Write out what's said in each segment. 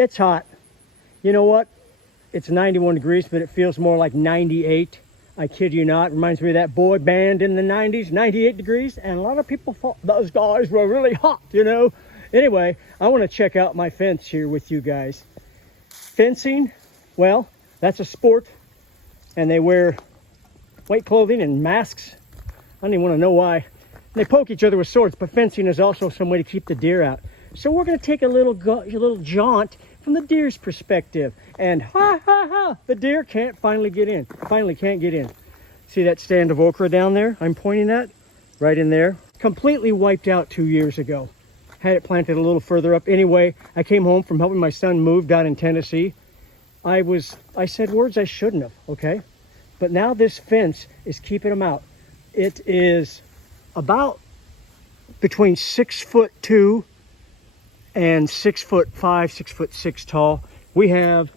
It's hot. You know what? It's 91 degrees, but it feels more like 98. I kid you not. Reminds me of that boy band in the 90s, 98 degrees. And a lot of people thought those guys were really hot, you know. Anyway, I want to check out my fence here with you guys. Fencing, well, that's a sport. And they wear white clothing and masks. I don't even want to know why. They poke each other with swords, but fencing is also some way to keep the deer out. So we're going to take a little jaunt from the deer's perspective. And the deer finally can't get in. See that stand of okra down there? I'm pointing at right in there. Completely wiped out 2 years ago. Had it planted a little further up. Anyway, I came home from helping my son move down in Tennessee. I said words I shouldn't have, okay? But now this fence is keeping them out. It is about between 6'2" and 6'5", 6'6" tall. We have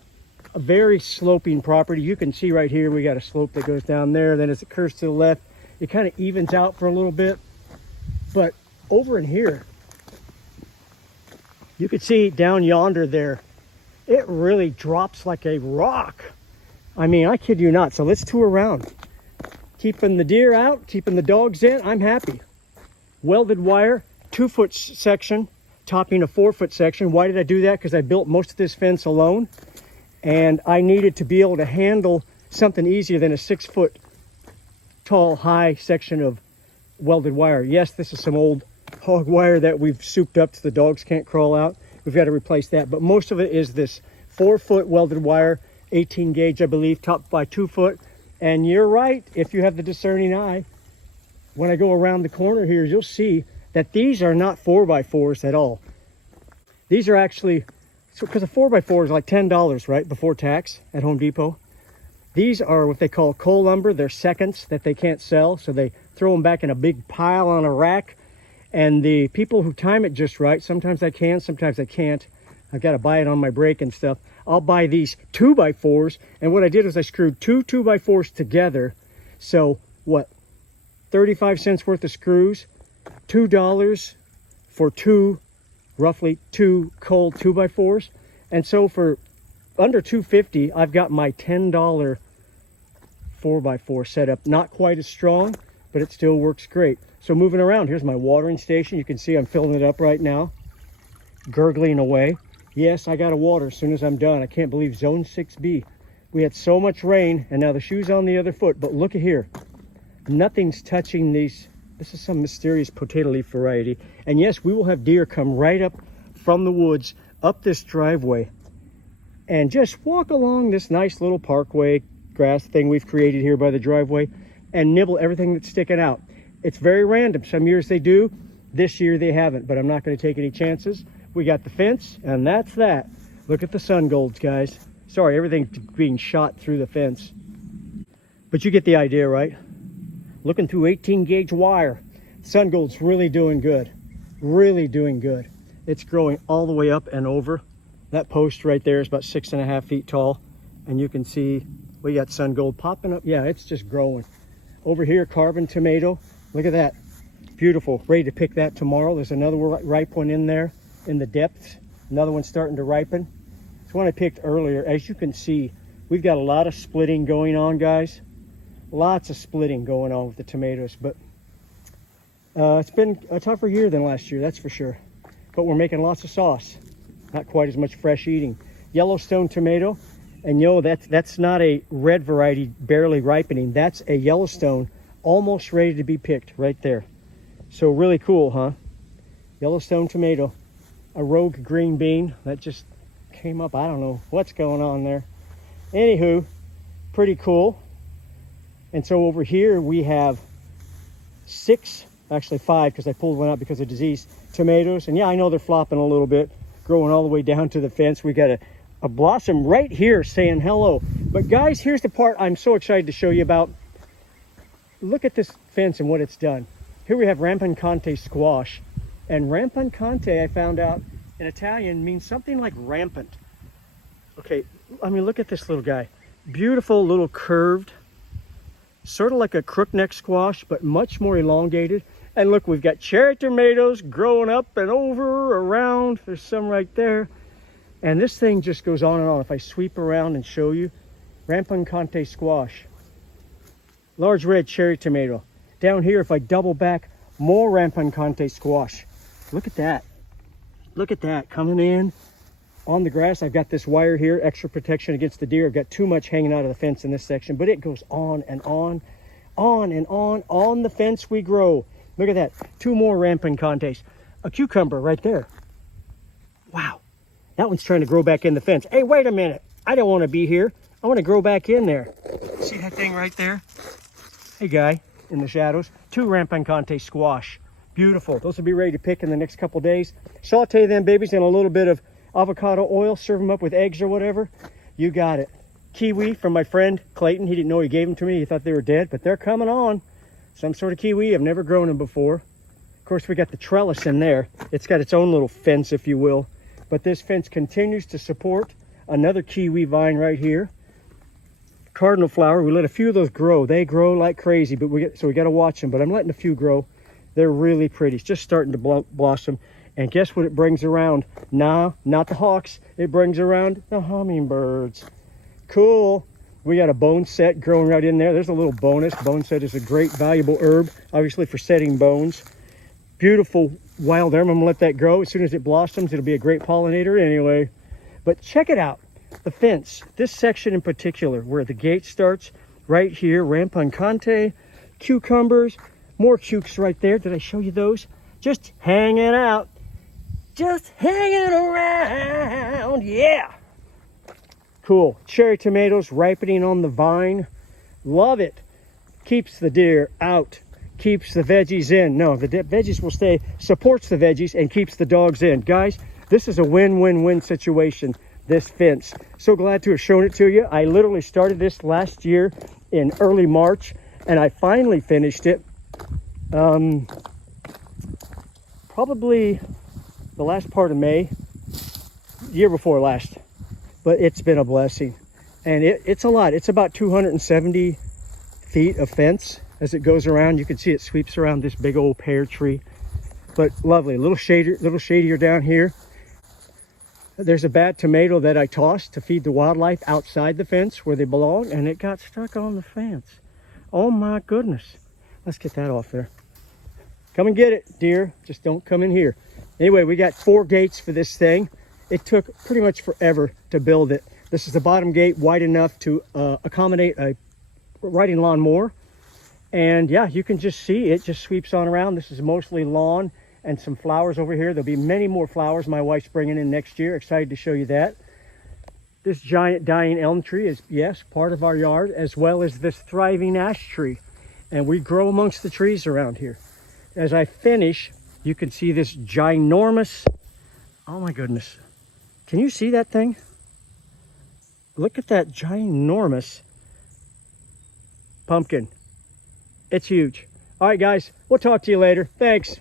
a very sloping property. You can see right here, we got a slope that goes down there. Then as it curves to the left, it kind of evens out for a little bit. But over in here, you can see down yonder there, it really drops like a rock. I mean, I kid you not. So let's tour around. Keeping the deer out, keeping the dogs in, I'm happy. Welded wire, 2-foot section, topping a 4-foot section. Why did I do that? Because I built most of this fence alone. And I needed to be able to handle something easier than a 6-foot tall, high section of welded wire. Yes, this is some old hog wire that we've souped up so the dogs can't crawl out. We've got to replace that. But most of it is this 4-foot welded wire, 18 gauge, I believe, topped by 2 foot. And you're right, if you have the discerning eye, when I go around the corner here, you'll see that these are not 4x4s at all. These are actually, because a 4x4 is like $10, right, before tax at Home Depot. These are what they call coal lumber. They're seconds that they can't sell, so they throw them back in a big pile on a rack. And the people who time it just right, sometimes I can, sometimes I can't. I've got to buy it on my break and stuff. I'll buy these 2x4s, and what I did was I screwed two 2x4s together. So what, 35 cents worth of screws, $2 for roughly two cold 2x4s. And so for under $2.50, I've got my $10 4x4 set up. Not quite as strong, but it still works great. So moving around, here's my watering station. You can see I'm filling it up right now, gurgling away. Yes, I got to water as soon as I'm done. I can't believe Zone 6B. We had so much rain, and now the shoe's on the other foot. But look at here. Nothing's touching these. This is some mysterious potato leaf variety. And yes, we will have deer come right up from the woods, up this driveway, and just walk along this nice little parkway grass thing we've created here by the driveway and nibble everything that's sticking out. It's very random. Some years they do. This year they haven't, but I'm not going to take any chances. We got the fence, and that's that. Look at the sun golds, guys. Sorry, everything's being shot through the fence. But you get the idea, right? Looking through 18 gauge wire. Sun gold's really doing good. Really doing good. It's growing all the way up and over. That post right there is about 6.5 feet tall. And you can see we got sun gold popping up. Yeah, it's just growing. Over here, carbon tomato. Look at that. Beautiful. Ready to pick that tomorrow. There's another ripe one in there in the depths. Another one starting to ripen. It's one I picked earlier. As you can see, we've got a lot of splitting going on, guys. Lots of splitting going on with the tomatoes. But it's been a tougher year than last year, that's for sure. But we're making lots of sauce. Not quite as much fresh eating. Yellowstone tomato. And you know, that's not a red variety barely ripening. That's a Yellowstone almost ready to be picked right there. So really cool, huh? Yellowstone tomato. A rogue green bean that just came up. I don't know what's going on there. Anywho, pretty cool. And so over here we have 6, actually 5, because I pulled one out because of disease, tomatoes. And yeah, I know they're flopping a little bit, growing all the way down to the fence. We got a blossom right here saying hello. But guys, here's the part I'm so excited to show you about. Look at this fence and what it's done. Here we have rampicante squash. And rampicante, I found out in Italian, means something like rampant. Okay, I mean, look at this little guy. Beautiful little curved, sort of like a crookneck squash, but much more elongated. And look, we've got cherry tomatoes growing up and over, around. There's some right there. And this thing just goes on and on. If I sweep around and show you, Rambuncante squash, large red cherry tomato. Down here, if I double back, more Rambuncante squash. Look at that. Look at that coming in on the grass. I've got this wire here, extra protection against the deer. I've got too much hanging out of the fence in this section, but it goes on and on and on. On the fence we grow. Look at that. 2 more Rampuncantes. A cucumber right there. Wow. That one's trying to grow back in the fence. Hey, wait a minute. I don't want to be here. I want to grow back in there. See that thing right there? Hey, guy in the shadows. 2 Rambuncante squash. Beautiful. Those will be ready to pick in the next couple days. Saute them babies in a little bit of avocado oil. Serve them up with eggs or whatever. You got it. Kiwi from my friend Clayton. He didn't know he gave them to me. He thought they were dead, but they're coming on. Some sort of kiwi. I've never grown them before. Of course, we got the trellis in there. It's got its own little fence, if you will. But this fence continues to support another kiwi vine right here. Cardinal flower. We let a few of those grow. They grow like crazy, but we got to watch them. But I'm letting a few grow. They're really pretty. It's just starting to blossom. And guess what it brings around? Nah, not the hawks. It brings around the hummingbirds. Cool. We got a bone set growing right in there. There's a little bonus. Bone set is a great, valuable herb, obviously for setting bones. Beautiful wild herb. I'm gonna let that grow. As soon as it blossoms, it'll be a great pollinator anyway. But check it out. The fence, this section in particular, where the gate starts, right here, Rambuncante, cucumbers, more cukes right there. Did I show you those? Just hanging out. Just hanging around. Yeah. Cool. Cherry tomatoes ripening on the vine. Love it. Keeps the deer out. Keeps the veggies in. No, the veggies will stay. Supports the veggies and keeps the dogs in. Guys, this is a win-win-win situation, this fence. So glad to have shown it to you. I literally started this last year in early March, and I finally finished it probably the last part of May, year before last. But it's been a blessing, and it's a lot. It's about 270 feet of fence as it goes around. You can see it sweeps around this big old pear tree, but lovely. A little shadier down here. There's a bad tomato that I tossed to feed the wildlife outside the fence where they belong, and it got stuck on the fence. Oh my goodness. Let's get that off there. Come and get it, deer. Just don't come in here. Anyway, we got 4 gates for this thing. It took pretty much forever to build it. This is the bottom gate, wide enough to accommodate a riding lawnmower. And yeah, you can just see it just sweeps on around. This is mostly lawn and some flowers over here. There'll be many more flowers my wife's bringing in next year. Excited to show you that. This giant dying elm tree is, yes, part of our yard, as well as this thriving ash tree. And we grow amongst the trees around here. As I finish, you can see this ginormous, oh my goodness. Can you see that thing? Look at that ginormous pumpkin. It's huge. All right, guys, we'll talk to you later. Thanks.